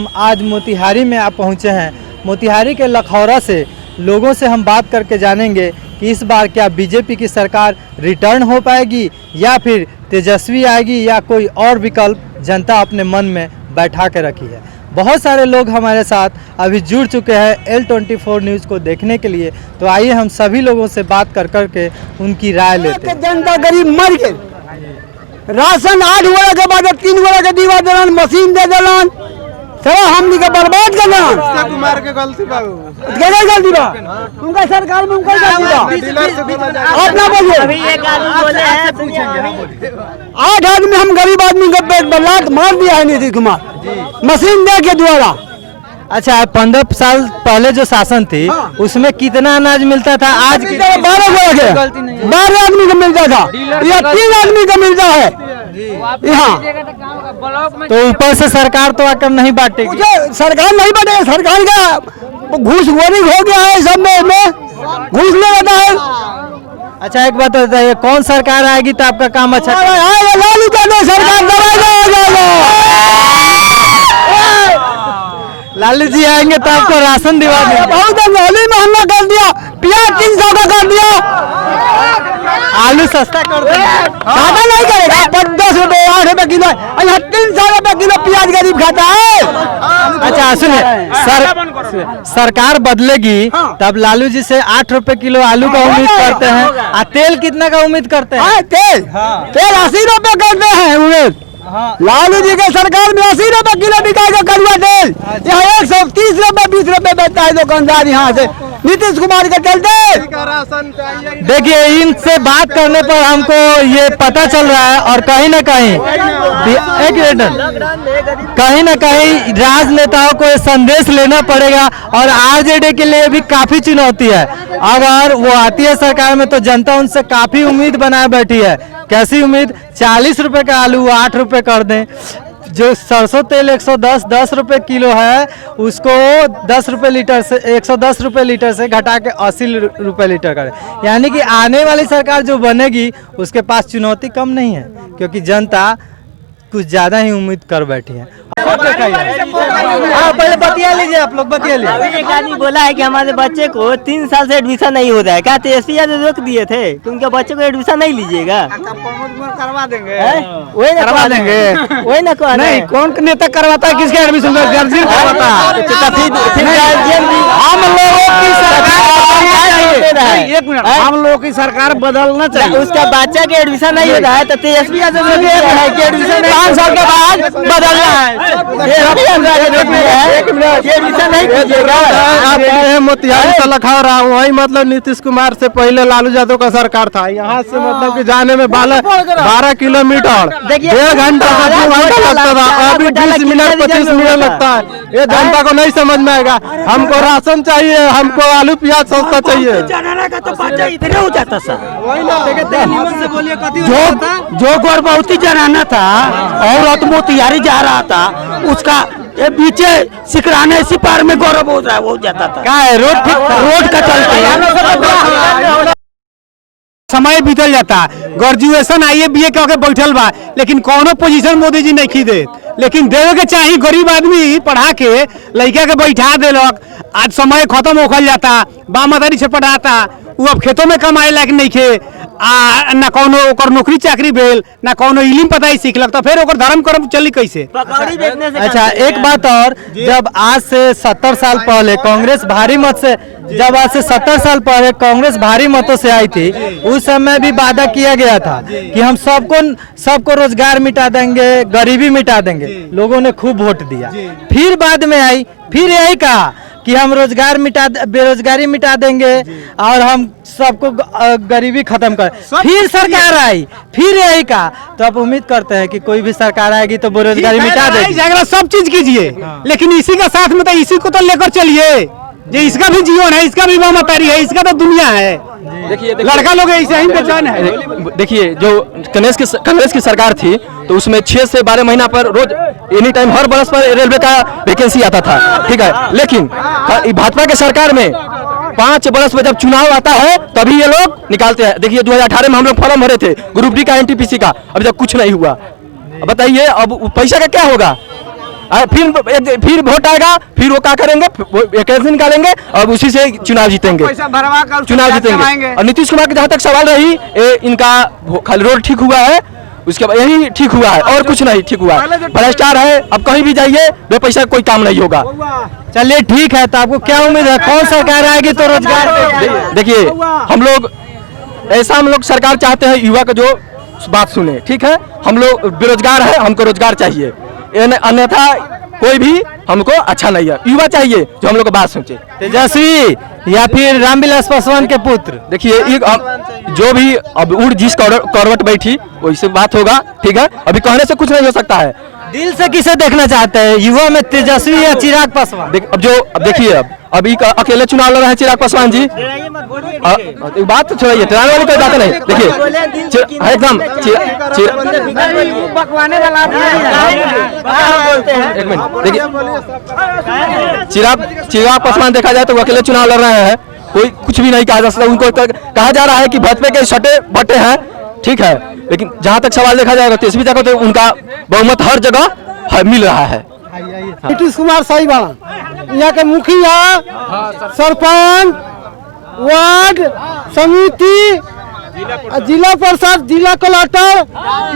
हम आज मोतिहारी में आप पहुंचे हैं। मोतिहारी के लखौरा से लोगों से हम बात करके जानेंगे कि इस बार क्या बीजेपी की सरकार रिटर्न हो पाएगी या फिर तेजस्वी आएगी या कोई और विकल्प जनता अपने मन में बैठा के रखी है। बहुत सारे लोग हमारे साथ अभी जुड़ चुके हैं L24 न्यूज़ को देखने के लिए, तो आइए हम सभी लोगों से बात कर करके उनकी राय लेते हैं। जनता गरीब मर गए, राशन 8 गोला के बाद 3 गोला के दीवा दलान मशीन दे दलान सारा हमनी के बर्बाद कर दलान। कुमार के गलती बा, गलती बा उनका सरकार में उनका गलती बा। अपना बोलिए, अभी एक आदमी बोले हैं पूछेंगे। 8 आदमी हम गरीब आदमी का पेट बर्बाद मार दिया है नीतीश कुमार मशीन दे के द्वारा। अच्छा, 15 साल पहले जो शासन थी उसमें कितना अनाज मिलता था? आज 12 आदमी को मिलता था या 3 आदमी को मिलता है यहाँ। तो ऊपर से सरकार तो आकर नहीं बांटेगी। सरकार नहीं बांटेगी, सरकार का घूसखोरी हो गया है, सब में घूस ले जाता है। अच्छा, एक बात बताइए, कौन सरकार आएगी तो आपका काम अच्छा? लालू यादव सरकार। लालू जी आएंगे तो आपको राशन दिवा देंगे। बहुत महंगा कर दिया, प्याज 300 का कर दिया, आलू सस्ता कर दिया। ज्यादा नहीं करेगा, 10 रुपए 8 रुपए किलो, 300 रुपए किलो प्याज गरीब खाता है। अच्छा सुनिए, सरकार बदलेगी तब लालू जी से 8 रुपए किलो आलू का उम्मीद करते हैं, और तेल कितना का उम्मीद करते हैं? तेल 80 रुपए करते हैं उम्मीद। लालू जी के सरकार में 80 रुपए किलो बिकाएगा कड़ुआ तेल, यहाँ 130 रुपए 20 रुपए बेचता है दुकानदार यहाँ से नीतीश कुमार के चलते। देखिए, इनसे बात करने पर हमको ये पता चल रहा है और कहीं ना कहीं राजनेताओं को संदेश लेना पड़ेगा और आरजेडी के लिए भी काफी चुनौती है। अगर वो आती है सरकार में तो जनता उनसे काफी उम्मीद बनाए बैठी है। कैसी उम्मीद? 40 रुपए का आलू 8 रुपए कर दें, जो सरसों तेल 110 रुपए किलो है उसको 10 रुपए लीटर से 110 रुपए लीटर से घटा के 80 रुपए लीटर करें। यानी कि आने वाली सरकार जो बनेगी उसके पास चुनौती कम नहीं है, क्योंकि जनता कुछ ज़्यादा ही उम्मीद कर बैठी है। पहले बतिया लीजिए, आप लोग बतिया लीजिए। एक आदमी बोला है कि हमारे बच्चे को 3 साल से एडमिशन नहीं हो रहा है, क्या तेजस्वी यादव रोक दिए थे तो उनके बच्चे को एडमिशन नहीं लीजिएगा? करवा देंगे, वही ना करवा देंगे, वही ना कहना है। कौन नेता करवाता है, किसके एडमिशन गार्जियन करवाता है? हम लोग की सरकार बदलना चाहिए। उसका बच्चा के एडमिशन नहीं हो रहा है तो तेजस्वी यादव एडमिशन 5 साल के बाद बदलना है। मोतिहारी से लखा रहा हूँ, वही मतलब नीतीश कुमार से पहले लालू यादव का सरकार था। यहाँ से मतलब कि जाने में 12 किलोमीटर 1.5 घंटा से 2 घंटा लगता था, अभी 20 मिनट 25 मिनट लगता है। ये जनता को नहीं समझ में आएगा। हमको राशन चाहिए, हमको आलू प्याज सस्ता चाहिए। तो बच्चा इतने हो जाता सर, जो गर्भवती जनाना था औरत मोतिहारी जा रहा था, उसका ये पीछे सिकराने इसी पार में गौरव हो रहा है, वो जाता था। क्या है, रोड का चलते समय बीतल जाता। ग्रेजुएशन आइए बीए करके बैठल बा, लेकिन कोनो पोजीशन मोदी जी नहीं खीदे, लेकिन देवे के चाहिए। गरीब आदमी पढ़ा के लड़का के बैठा देलक, आज समय खत्म होखल जाता, बामदारी से पढ़ाता, वो अब खेतों में कमाए लायक नहीं खे, ना कोनो ओकर नौकरी चाकरी भेल, ना कोनो इलिम पता ही सीखलक, तो फिर ओकर धर्म कर्म चली कैसे? अच्छा, एक बात और, जब आज से 70 साल पहले कांग्रेस भारी मत से भारी मतों से आई थी, उस समय भी वादा किया गया था कि हम सबको रोजगार मिटा देंगे, गरीबी मिटा देंगे। लोगों ने खूब वोट दिया। फिर बाद में आई, फिर यही कहा कि हम बेरोजगारी मिटा देंगे और हम सबको गरीबी खत्म कर। फिर सरकार आई, फिर यही कहा। तो आप उम्मीद करते हैं कि कोई भी सरकार आएगी तो बेरोजगारी मिटा देगी। सब चीज कीजिए, लेकिन इसी का साथ में तो इसी को तो लेकर चलिए। ये इसका भी जीवन है, इसका भी ममतारी है, इसका तो दुनिया है। देखिए लड़का लोग ऐसे ही पहचान है। देखिए, जो कांग्रेस की सरकार थी तो उसमें 6 से 12 महीना पर रोज एनी टाइम हर बरस पर रेलवे का वैकेंसी आता था, ठीक है। लेकिन भाजपा के सरकार में 5 बरस में जब चुनाव आता है तभी ये लोग निकालते हैं। देखिए 2018 में हम लोग फॉर्म भरे थे ग्रुप डी का, NTPC का, अभी तक कुछ नहीं हुआ। बताइए अब पैसा का क्या होगा? फिर वोट आएगा, फिर वो क्या करेंगे, वैकेंसी निकालेंगे और उसी से चुनाव जीतेंगे, चुनाव जीतेंगे। और नीतीश कुमार की जहाँ तक सवाल रही, इनका खाली रोड ठीक हुआ है, उसके बाद यही ठीक हुआ है और कुछ नहीं ठीक हुआ है। भ्रष्टाचार है, अब कहीं भी जाइए बे पैसा कोई काम नहीं होगा। चलिए ठीक है, तो आपको क्या उम्मीद है, कौन सरकार आएगी तो रोजगार? देखिए हम लोग सरकार चाहते हैं युवा का जो बात सुने, ठीक है। हम लोग बेरोजगार है, हमको रोजगार चाहिए, अन्यथा कोई भी हमको अच्छा नहीं है। युवा चाहिए जो हम लोग को बात सोचे। तेजस्वी या फिर रामविलास पासवान के पुत्र? देखिए जो भी अब उड़ जिस करवट बैठी वैसे बात होगा, ठीक है। अभी कहने से कुछ नहीं हो सकता है। दिल से किसे देखना चाहते हैं, युवा में तेजस्वी या चिराग पासवान? अब देखिए अभी अकेले चुनाव लड़ रहे हैं चिराग पासवान जी। बात तो छोड़िए, डराने वाली कोई बात नहीं। देखिए एकदम एक मिनट, देखिए चिराग पासवान देखा जाए तो वो अकेले चुनाव लड़ रहे हैं, कोई कुछ भी नहीं कहा जा सकता। उनको कहा जा रहा है कि भाजपा के सटे बटे हैं, ठीक है। लेकिन जहाँ तक सवाल देखा जाएगा तेजस्वी जगह तो उनका बहुमत हर जगह मिल रहा है। नीतीश कुमार सही बाला, यहाँ के मुखिया, सरपंच, वार्ड समिति, जिला परिषद, जिला कलेक्टर,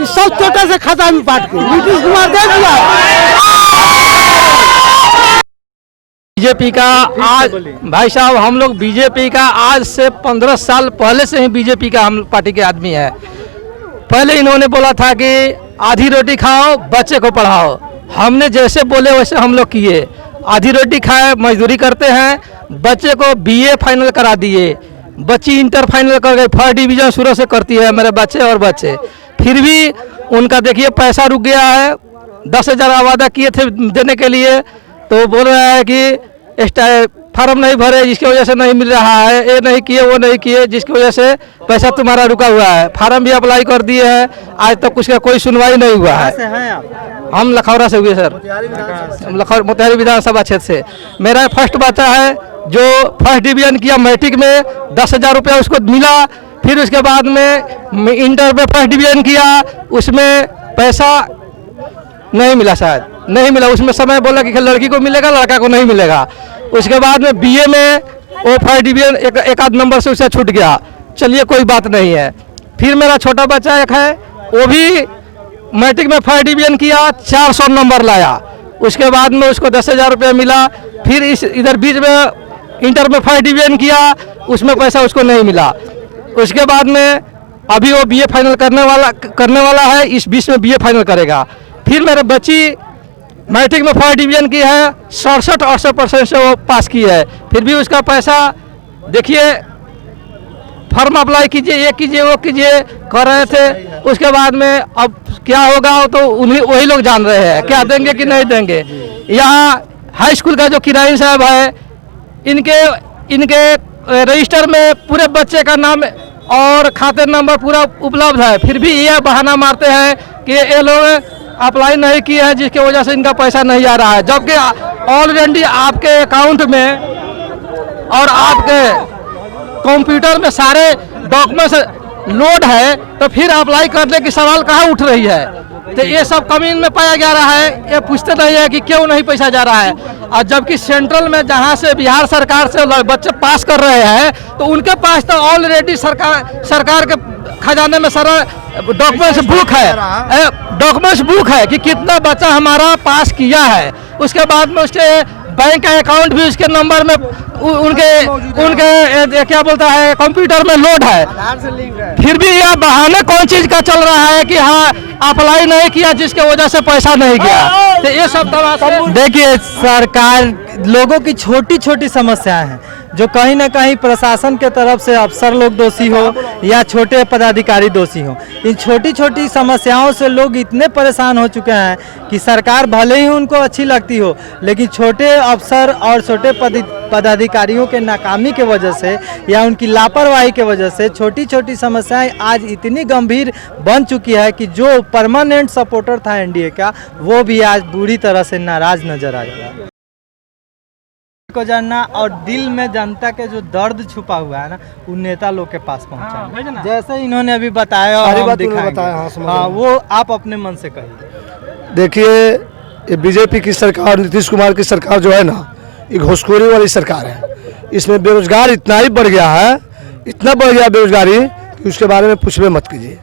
इस सब छोटा से खाता में बांट के नीतीश कुमार दे दिया। बीजेपी का आज भाई साहब, हम लोग बीजेपी का आज से 15 साल पहले से ही बीजेपी का हम पार्टी के आदमी है। पहले इन्होंने बोला था कि आधी रोटी खाओ बच्चे को पढ़ाओ, हमने जैसे बोले वैसे हम लोग किए। आधी रोटी खाए, मजदूरी करते हैं, बच्चे को बीए फाइनल करा दिए, बच्ची इंटर फाइनल कर गई, फर्स्ट डिवीजन शुरू से करती है मेरे बच्चे और बच्चे। फिर भी उनका देखिए पैसा रुक गया है। 10,000 वादा किए थे देने के लिए, तो बोल रहा है कि फार्म नहीं भरे जिसकी वजह से नहीं मिल रहा है, ये नहीं किए वो नहीं किए जिसकी वजह से पैसा तुम्हारा रुका हुआ है। फार्म भी अप्लाई कर दिए हैं, आज तक उसका कोई सुनवाई नहीं हुआ है। हम लखौरा से हुए सर, मोतिहारी विधानसभा क्षेत्र से। मेरा फर्स्ट बच्चा है जो फर्स्ट डिवीजन किया मैट्रिक में, 10,000 रुपया उसको मिला। फिर उसके बाद में इंटर में फर्स्ट डिवीजन किया, उसमें पैसा नहीं मिला, शायद नहीं मिला। उसमें समय बोला कि लड़की को मिलेगा, लड़का को नहीं मिलेगा। उसके बाद में बीए में वो फर्स्ट डिवीजन एक आध नंबर से उसे छूट गया, चलिए कोई बात नहीं है। फिर मेरा छोटा बच्चा एक है, वो भी मैट्रिक में फर्स्ट डिवीजन किया, 400 नंबर लाया। उसके बाद में उसको 10,000 रुपया मिला। फिर इधर बीच में इंटर में फर्स्ट डिवीजन किया, उसमें पैसा उसको नहीं मिला। उसके बाद में अभी वो बीए फाइनल करने वाला है, इस बीच में बीए फाइनल करेगा। फिर मेरे बच्ची मैट्रिक में फर्स्ट डिवीजन की है, 67-68% से वो पास की है। फिर भी उसका पैसा देखिए, फॉर्म अप्लाई कीजिए, ये कीजिए वो कीजिए कर रहे थे। उसके बाद में अब क्या होगा तो वही लोग जान रहे हैं, क्या देंगे कि नहीं देंगे। यहाँ हाई स्कूल का जो किराइन साहब है, इनके रजिस्टर में पूरे बच्चे का नाम और खाते नंबर पूरा उपलब्ध है। फिर भी यह बहाना मारते हैं कि ये लोग अप्लाई नहीं किए हैं जिसकी वजह से इनका पैसा नहीं आ रहा है, जबकि ऑलरेडी आपके अकाउंट में और आपके कंप्यूटर में सारे डॉक्यूमेंट्स लोड है, तो फिर अप्लाई करने की सवाल कहाँ उठ रही है। तो ये सब कमी इनमें पाया जा रहा है। ये पूछते नहीं है कि क्यों नहीं पैसा जा रहा है। और जबकि सेंट्रल में जहाँ से बिहार सरकार से बच्चे पास कर रहे हैं, तो उनके पास तो ऑलरेडी सरकार के खजाने में सारा डॉक्यूमेंट्स बुक है कि कितना बच्चा हमारा पास किया है। उसके बाद में उसके बैंक का अकाउंट भी उसके नंबर में उनके क्या बोलता है कंप्यूटर में लोड है। फिर भी यह बहाने कौन चीज का चल रहा है कि हाँ अप्लाई नहीं किया जिसके वजह से पैसा नहीं गया। तो ये सब देखिए, सरकार लोगों की छोटी छोटी समस्याएं हैं जो कहीं ना कहीं प्रशासन के तरफ से अफसर लोग दोषी हो या छोटे पदाधिकारी दोषी हो। इन छोटी छोटी समस्याओं से लोग इतने परेशान हो चुके हैं कि सरकार भले ही उनको अच्छी लगती हो, लेकिन छोटे अफसर और छोटे पदाधिकारियों के नाकामी के वजह से या उनकी लापरवाही के वजह से छोटी छोटी समस्याएं आज इतनी गंभीर बन चुकी है कि जो परमानेंट सपोर्टर था एनडीए का, वो भी आज बुरी तरह से नाराज नजर आ रहा है को जानना। और दिल में जनता के जो दर्द छुपा हुआ है ना, वो नेता लोग के पास पहुंचा। जैसे इन्होंने अभी बताया और हम दिखाएंगे। हाँ, वो आप अपने मन से कहिए। देखिए, ये बीजेपी की सरकार, नीतीश कुमार की सरकार जो है ना, ये घूसखोरी वाली सरकार है। इसमें बेरोजगार इतना ही बढ़ गया है, इतना बढ़ गया बेरोजगारी कि उसके बारे में पूछबे मत कीजिए।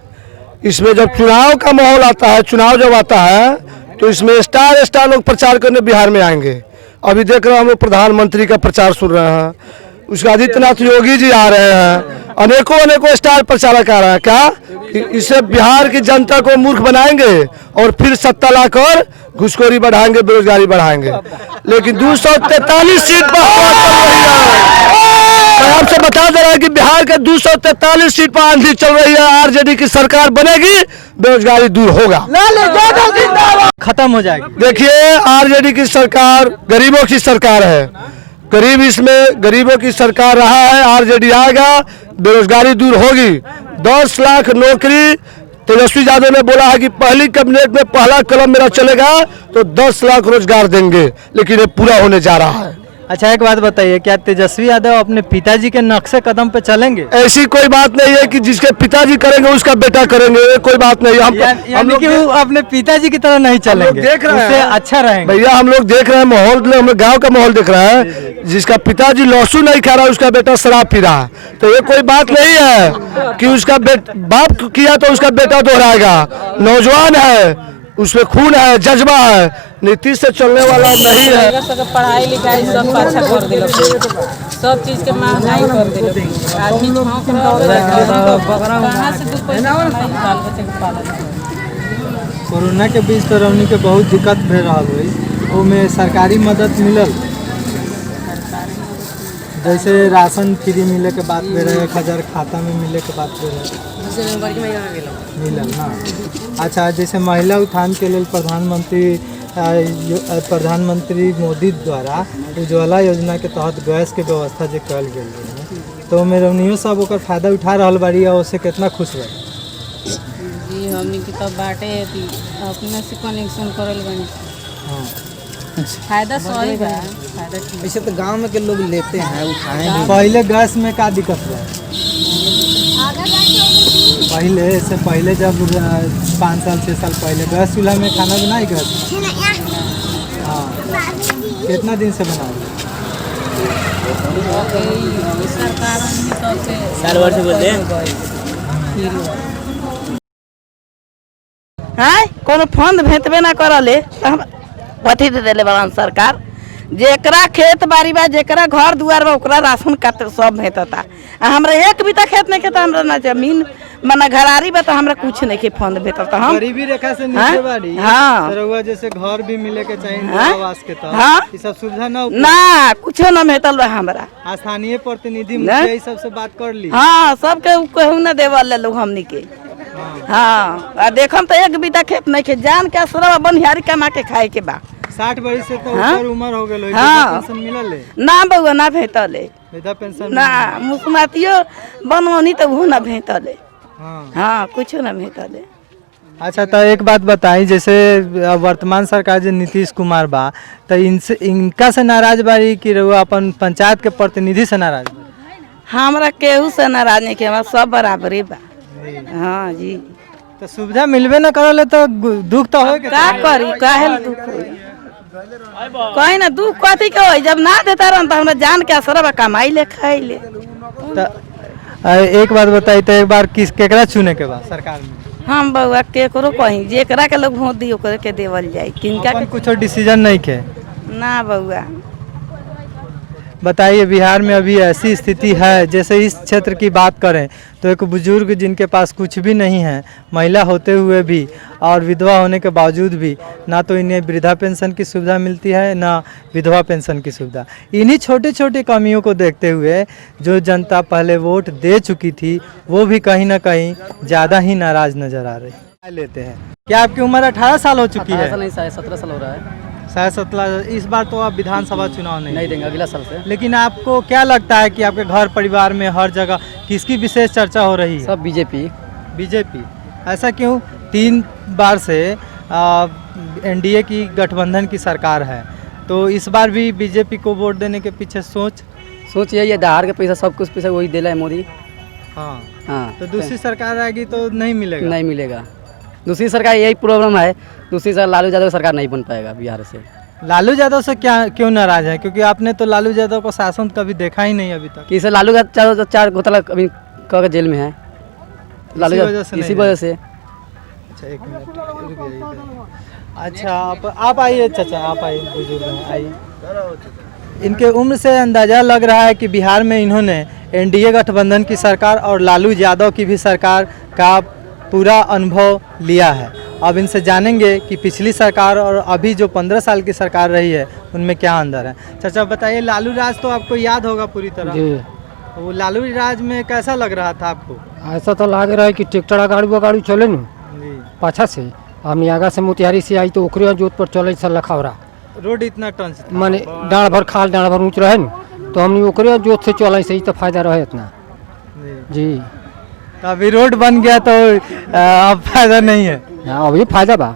इसमें जब चुनाव का माहौल आता है, चुनाव जब आता है तो इसमें स्टार लोग प्रचार करने बिहार में आएंगे। अभी देख रहे हैं हम लोग प्रधानमंत्री का प्रचार सुन रहे हैं, उसका आदित्यनाथ योगी जी आ रहे हैं, अनेकों स्टार प्रचारक आ रहे हैं। क्या कि इससे बिहार की जनता को मूर्ख बनाएंगे और फिर सत्ता लाकर घुसखोरी बढ़ाएंगे, बेरोजगारी बढ़ाएंगे। लेकिन 243 सीट पर मैं आपसे बता दे रहा हूं कि बिहार के 243 सीट पर आंधी चल रही है। आरजेडी की सरकार बनेगी, बेरोजगारी दूर होगा, खत्म हो जाएगी। देखिए आरजेडी की सरकार गरीबों की सरकार है, गरीबों की सरकार रहा है। आरजेडी आएगा, बेरोजगारी दूर होगी। 10 लाख नौकरी तेजस्वी यादव ने बोला है कि पहली कैबिनेट में पहला कलम मेरा चलेगा तो 10 लाख रोजगार देंगे, लेकिन ये पूरा होने जा रहा है। अच्छा एक बात बताइए, क्या तेजस्वी यादव अपने पिताजी के नक्शे कदम पे चलेंगे? ऐसी कोई बात नहीं है कि जिसके पिताजी करेंगे उसका बेटा करेंगे, ये कोई बात नहीं। हम लोग वो अपने पिताजी की तरह नहीं चलेंगे, देख रहे हैं, अच्छा रहेंगे। भैया हम लोग देख रहे हैं माहौल, हम गाँव का माहौल देख रहे हैं। जिसका पिताजी लहसुन नहीं खा रहा उसका बेटा शराब पी रहा है, तो ये कोई बात नहीं है कि उसका बाप किया तो उसका बेटा दोहराएगा। नौजवान है, उसमें खून है, जज्बा है, नीतीश से चलने वाला नहीं है। पढ़ाई लिखाई सब अच्छा कर दिलो, सब चीज के महंगाई कर दिलो। आदमी कहाँ से 2 पैसा बाल बच्चे के पालन। कोरोना के बीच तो रवनी के बहुत दिक्कत भे रहा हुई, ओमे सरकारी मदद मिलल, जैसे राशन फ्री मिले के बात पे रहे, 1000 खाता में मिले के बात पे रहे मिलल ना। अच्छा जैसे महिला उत्थान के लिए प्रधानमंत्री मोदी द्वारा उज्ज्वला योजना के तहत गैस के व्यवस्था जो कल गई है, तो मेरवनियो सब ओकर फायदा उठा रहा बाड़ी, उससे कितना खुश बा? जी हमनी के तो बाटे अपने से कनेक्शन करल बनी। हाँ फायदा सही बा, फायदा ठीक। ऐसे तो गांव में के लोग लेते हैं, उठाएंगे। पहले गैस में क्या दिक्कत हुआ? पहले जब 5 साल 6 साल पहले गैस चूल्हा में खाना बनाई गया। हाँ कितना दिन से बना रहे? साल भर से बोलते हैं। कोनो फंड भेटबे ना करले कथी दे देले बा सरकार। जेकरा खेत बाड़ी बा, जेकरा घर दुआर बा, ओकरा राशन काट सब भेटता। हमरा एक भी खेत नहीं खेता, हमरा ना जमीन मना घरारी बा, तो हमरा कुछ नहीं के फंड भेटता। हम गरीबी रेखा से नीचे बाड़ी। हाँ तरवा जैसे घर भी मिले के चाहिए आवास के तहत। हाँ ये सब सुविधा ना कुछ ना भेटल बा हमरा। स्थानीय प्रतिनिधि मुखिया सबसे बात कर ली। हाँ सबके कहू ना देवल लोग हमनी के। हाँ देखम तो एक बीता खेत नहीं के, जान के असरा बनिहारी कमा के खाए के बा। 60 बरस से तो ऊपर उम्र हो गेल। हाँ पेंशन मिलल ना बउआ ना भेटल वृद्धा पेंशन ना, मुसमातियो बनवनी तो वो ना भेटल। हाँ हाँ कुछ ना भेटल। अच्छा तो एक बात बताई, जैसे वर्तमान सरकार जो नीतीश कुमार बा, तो इनका से नाराज बारी कि रहुआ अपन पंचायत के प्रतिनिधि से नाराज बारी? हमरा केहू से नाराज नहीं के, हमरा सब बराबरी बा। हाँ जी तो सुविधा मिलबे न करले तो दुख तो हो। का करी, काहे दुख होई? कहीं ना दुख कथी के होई, जब ना देता रहन तो हमरा जान के असर कमाई ले खाई ले। एक बात बताई तो एक बार केकरा चुने के बाद सरकार में? हम बउआ केकरो कहीं जेकरा के लोग वोट दी ओकरे के देवल जाए, किनका के कुछ डिसीजन नहीं के ना बउआ। बताइए बिहार में अभी ऐसी स्थिति है, जैसे इस क्षेत्र की बात करें तो एक बुजुर्ग जिनके पास कुछ भी नहीं है, महिला होते हुए भी और विधवा होने के बावजूद भी ना तो इन्हें वृद्धा पेंशन की सुविधा मिलती है ना विधवा पेंशन की सुविधा। इन्हीं छोटे छोटे कमियों को देखते हुए जो जनता पहले वोट दे चुकी थी वो भी कहीं ना कहीं ज़्यादा ही नाराज नजर आ रही लेते हैं। क्या आपकी उम्र 18 साल हो चुकी है? नहीं 17 साल हो रहा है। 17। इस बार तो आप विधानसभा चुनाव नहीं देंगे, अगला साल से। लेकिन आपको क्या लगता है कि आपके घर परिवार में हर जगह किसकी विशेष चर्चा हो रही है? सब बीजेपी। ऐसा क्यों? 3 बार से एनडीए की गठबंधन की सरकार है, तो इस बार भी बीजेपी को वोट देने के पीछे सोच यही है, दहाड़ के पैसा सब कुछ पैसा वही दे रहा है मोदी। हाँ तो दूसरी सरकार आएगी तो नहीं मिलेगा। नहीं मिलेगा, दूसरी सरकार यही प्रॉब्लम है, दूसरी साल लालू यादव सरकार नहीं बन पाएगा बिहार से। लालू यादव से क्या क्यों नाराज है? क्योंकि आपने तो लालू यादव को शासन कभी देखा ही नहीं अभी तक। कि इसे लालू का चार घोटाला अभी कह के जेल में है, लालू यादव इसी वजह से। अच्छा एक मिनट रुक जाइए। अच्छा आप आइए चाचा, आप आइए, बुजुर्ग हैं, आइए। इनके उम्र से अंदाजा लग रहा है कि बिहार में इन्होंने एनडीए गठबंधन की सरकार और लालू यादव की भी सरकार का पूरा अनुभव लिया है। अब इनसे जानेंगे कि पिछली सरकार और अभी जो 15 साल की सरकार रही है उनमें क्या अंतर है। चाचा बताइए, लालू राज तो आपको याद होगा पूरी तरह जी। वो लालू राज में कैसा लग रहा था आपको? ऐसा तो लग रहा है कि ट्रैक्टर गाड़ी चले न पाछा से, हम आगा से मोतिहारी से आई तो ओकरे जोत पर चले लखौरा रोड इतना टन माने डाँड़ भर खाल डाँड़ भर ऊँच रहे न, तो हमने ओकरे जोत से चले से तो फायदा रहे इतना जी। तो अभी रोड बन गया तो अब फायदा नहीं है? अभी फायदा बा।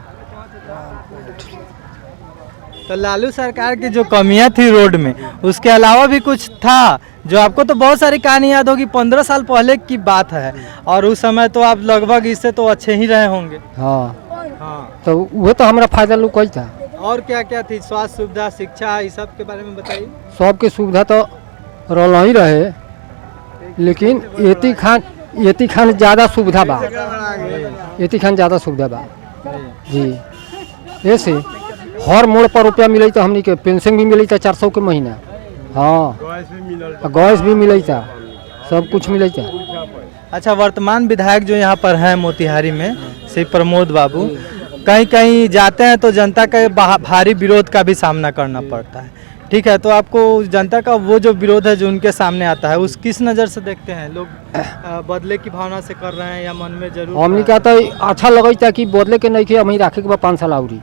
तो लालू सरकार की जो कमियां थी रोड में, उसके अलावा भी कुछ था जो आपको तो बहुत सारी कहानी याद होगी। 15 साल पहले की बात है और उस समय तो आप लगभग इससे तो अच्छे ही रहे होंगे। हाँ तो वो तो हमारा फायदा लोग कोई था। और क्या क्या थी? स्वास्थ्य सुविधा, शिक्षा, इस सब के बारे में बताइए। सबके सुविधा तो रोल ही रहे, लेकिन एती खान ज़्यादा सुविधा बा, एती खान ज़्यादा सुविधा बा जी। ऐसे हर मोड़ पर रुपया मिले तो हमने के पेंशन भी मिले था 400 के महीना। हाँ गैस भी मिले था, सब कुछ मिले था। अच्छा, वर्तमान विधायक जो यहाँ पर हैं मोतिहारी में, श्री प्रमोद बाबू, कहीं कहीं जाते हैं तो जनता के भारी विरोध का भी सामना करना पड़ता है। ठीक है, तो आपको जनता का वो जो विरोध है जो उनके सामने आता है, उस किस नज़र से देखते हैं? लोग बदले की भावना से कर रहे हैं या मन में जरूर हमने कहा तो अच्छा लगता कि बदले के नहीं, हमें राखे के 5 साल आवरी।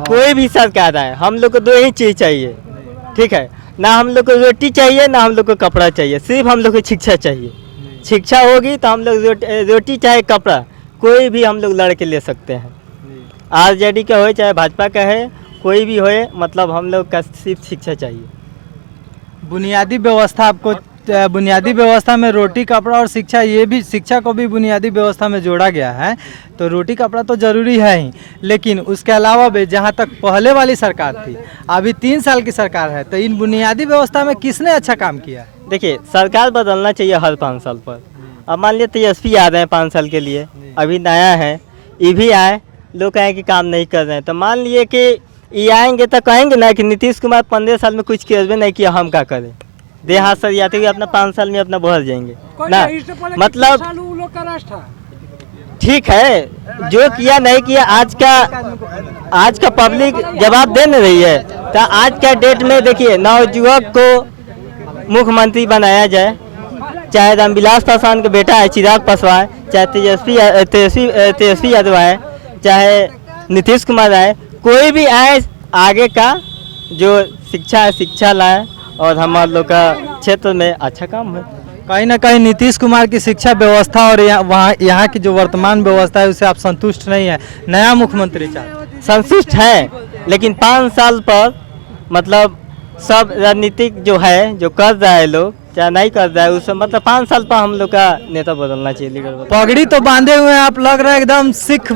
कोई भी सरकार आए, हम लोग को 2 ही चीज़ चाहिए, ठीक है ना? हम लोग को रोटी चाहिए, ना हम लोग को कपड़ा चाहिए, सिर्फ हम लोग को शिक्षा चाहिए। शिक्षा होगी तो हम लोग रोटी चाहे कपड़ा कोई भी हम लोग लड़ के ले सकते हैं। आरजेडी का हो चाहे भाजपा का है, कोई भी होए, मतलब हम लोग का सिर्फ शिक्षा चाहिए। बुनियादी व्यवस्था आपको, बुनियादी व्यवस्था में रोटी कपड़ा और शिक्षा, ये भी शिक्षा को भी बुनियादी व्यवस्था में जोड़ा गया है, तो रोटी कपड़ा तो ज़रूरी है ही, लेकिन उसके अलावा भी जहाँ तक पहले वाली सरकार थी, अभी 3 साल की सरकार है, तो इन बुनियादी व्यवस्था में किसने अच्छा काम किया? देखिए, सरकार बदलना चाहिए हर 5 साल पर। अब मान लिया तेजस्वी आ रहे हैं 5 साल के लिए, अभी नया है, ये भी आए, लोग कहें कि काम नहीं कर रहे हैं, तो मान लिए कि ये आएंगे तो कहेंगे ना कि नीतीश कुमार 15 साल में कुछ किया नहीं किया, हम क्या करें? देहात सर जाते हुए अपना 5 साल में अपना बहल जाएंगे ना, मतलब ठीक है, जो किया नहीं किया आज का पब्लिक जवाब दे नहीं रही है। तो आज का डेट में देखिए, नवयुवक को मुख्यमंत्री बनाया जाए, चाहे रामविलास पासवान का बेटा है चिराग पासवान, चाहे तेजस्वी यादव आए, चाहे नीतीश कुमार आए, कोई भी आए, आगे का जो शिक्षा है शिक्षा लाए और हमारे लोग का क्षेत्र में अच्छा काम है। कहीं ना कहीं नीतीश कुमार की शिक्षा व्यवस्था और यहाँ की जो वर्तमान व्यवस्था है उससे आप संतुष्ट नहीं है? नया मुख्यमंत्री चाहते? संतुष्ट है, लेकिन 5 साल पर मतलब सब राजनीतिक जो है, जो कर रहा है लोग चाहे नहीं कर रहा है, उससे मतलब 5 साल पर हम लोग का नेता बदलना चाहिए, लीडर। पगड़ी तो बांधे हुए हैं आप, लग रहा है एकदम सिख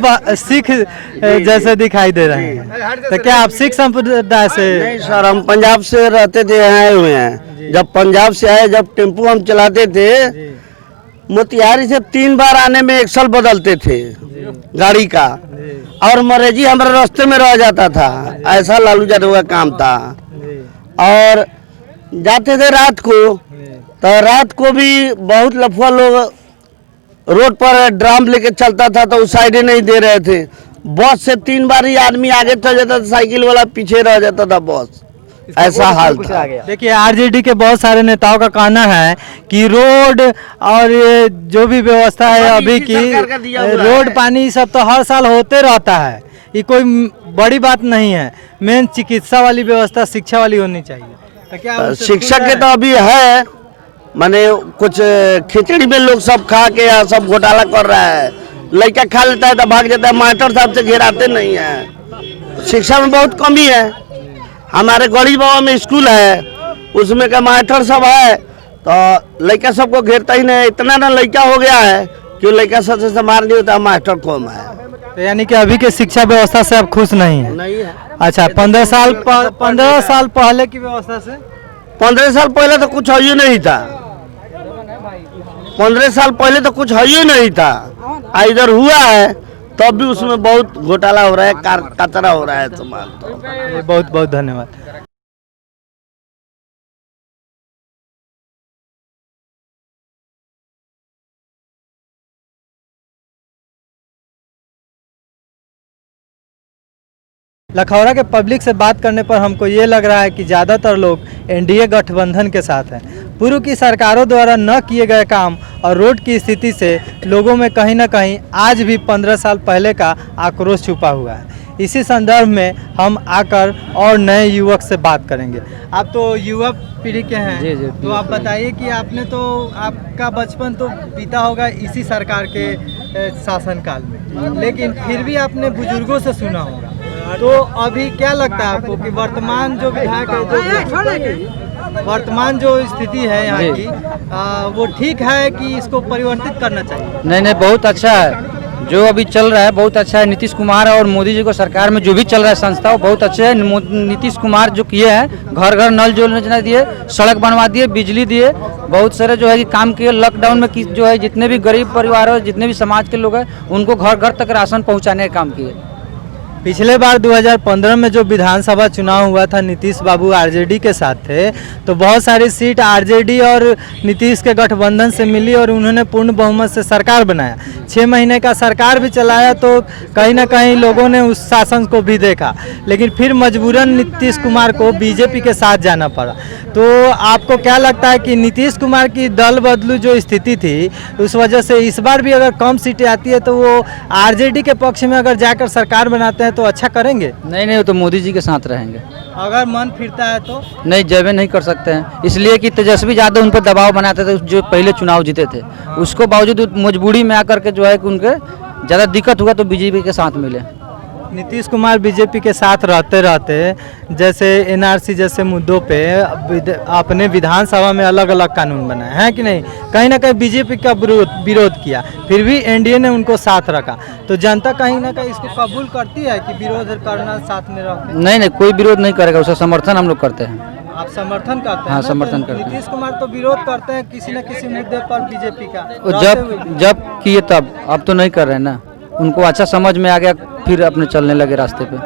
जैसे दिखाई दे रहे हैं, तो क्या आप सिख संप्रदाय से? नहीं सर, हम पंजाब से रहते थे, आए हुए हैं। जब पंजाब से आए, जब टेम्पो हम चलाते थे, मोतिहारी से 3 बार आने में 1 साल बदलते थे गाड़ी का, और मरेजी हमारे रास्ते में रह जाता था। ऐसा लालू यादव का काम था। और जाते थे रात को, तो रात को भी बहुत लफुआ लोग रोड पर ड्राम लेके चलता था, तो उस साइड नहीं दे रहे थे। बस से 3 बार ही आदमी आगे चल जाता था, साइकिल वाला पीछे रह जाता था बस, ऐसा हाल था। देखिए, आरजेडी के बहुत सारे नेताओं का कहना है कि रोड और ये जो भी व्यवस्था है अभी की, रोड पानी सब तो हर साल होते रहता है, ये कोई बड़ी बात नहीं है। मेन चिकित्सा वाली व्यवस्था, शिक्षा वाली होनी चाहिए। तो क्या शिक्षा के तो अभी है, माने कुछ खिचड़ी में लोग सब खा के सब घोटाला कर रहा है। लड़का खा लेता है तो भाग जाता है, मास्टर साहब से घेराते नहीं है। शिक्षा में बहुत कमी है। हमारे गरीब बाबा में स्कूल है, उसमें का मास्टर सब है, तो लड़का सबको घेरता ही नहीं। इतना ना लड़का हो गया है कि लड़का सबसे संभाल नहीं होता, मास्टर कम है। तो यानी कि अभी के शिक्षा व्यवस्था से आप खुश नहीं है? नहीं है। अच्छा, 15 साल पहले की व्यवस्था से? 15 साल पहले तो कुछ है ही नहीं था। 15 साल पहले तो कुछ है ही नहीं था। इधर हुआ है तब भी उसमें बहुत घोटाला हो रहा है, कचरा हो रहा है। तो बहुत बहुत धन्यवाद। लखौरा के पब्लिक से बात करने पर हमको ये लग रहा है कि ज़्यादातर लोग एनडीए गठबंधन के साथ हैं। पूर्व की सरकारों द्वारा न किए गए काम और रोड की स्थिति से लोगों में कहीं ना कहीं आज भी 15 साल पहले का आक्रोश छुपा हुआ है। इसी संदर्भ में हम आकर और नए युवक से बात करेंगे। आप तो युवा पीढ़ी के हैं। जी, जी। तो आप बताइए कि आपका बचपन तो बीता होगा इसी सरकार के शासनकाल में, लेकिन फिर भी आपने बुजुर्गों से सुना होगा। तो अभी क्या लगता है आपको कि वर्तमान जो विधायक है, वर्तमान जो स्थिति है यहाँ की, वो ठीक है कि इसको परिवर्तित करना चाहिए? नहीं, बहुत अच्छा है जो अभी चल रहा है, बहुत अच्छा है। नीतीश कुमार और मोदी जी को सरकार में जो भी चल रहा है संस्था वो बहुत अच्छे है। नीतीश कुमार जो किए हैं, घर घर नल योजना दिए, सड़क बनवा दिए, बिजली दिए, बहुत सारे जो है कि काम किए। लॉकडाउन में जो है जितने भी गरीब परिवार है, जितने भी समाज के लोग हैं, उनको घर घर तक राशन पहुँचाने का काम किए। पिछले बार 2015 में जो विधानसभा चुनाव हुआ था, नीतीश बाबू आरजेडी के साथ थे, तो बहुत सारी सीट आरजेडी और नीतीश के गठबंधन से मिली और उन्होंने पूर्ण बहुमत से सरकार बनाया। 6 महीने का सरकार भी चलाया, तो कहीं ना कहीं लोगों ने उस शासन को भी देखा, लेकिन फिर मजबूरन नीतीश कुमार को बीजेपी के साथ जाना पड़ा। तो आपको क्या लगता है कि नीतीश कुमार की दल बदलू जो स्थिति थी, उस वजह से इस बार भी अगर कम सीटें आती है तो वो आरजेडी के पक्ष में अगर जाकर सरकार बनाते हैं तो अच्छा करेंगे? नहीं, वो तो मोदी जी के साथ रहेंगे। अगर मन फिरता है तो नहीं, जबे नहीं कर सकते हैं, इसलिए कि तेजस्वी यादव उन पर दबाव बनाते थे जो पहले चुनाव जीते थे। उसको बावजूद मजबूरी में आकर के जो है कि उनके ज़्यादा दिक्कत हुआ तो बीजेपी के साथ मिले। नीतीश कुमार बीजेपी के साथ रहते रहते जैसे एनआरसी जैसे मुद्दों पे अपने विधानसभा में अलग अलग कानून बनाए हैं कि नहीं, कहीं ना कहीं बीजेपी का विरोध किया, फिर भी एनडीए ने उनको साथ रखा। तो जनता कहीं ना कहीं इसको कबूल करती है कि विरोध करना, साथ में रहना? नहीं, कोई विरोध नहीं करेगा, उसका समर्थन हम लोग करते हैं। आप समर्थन करते हैं? हाँ, ना? समर्थन तो करते हैं। नीतीश कुमार तो विरोध करते हैं किसी न किसी मुद्दे पर बीजेपी का, जब किए तब, अब तो नहीं कर रहे हैं ना। उनको अच्छा समझ में आ गया, फिर अपने चलने लगे रास्ते पे।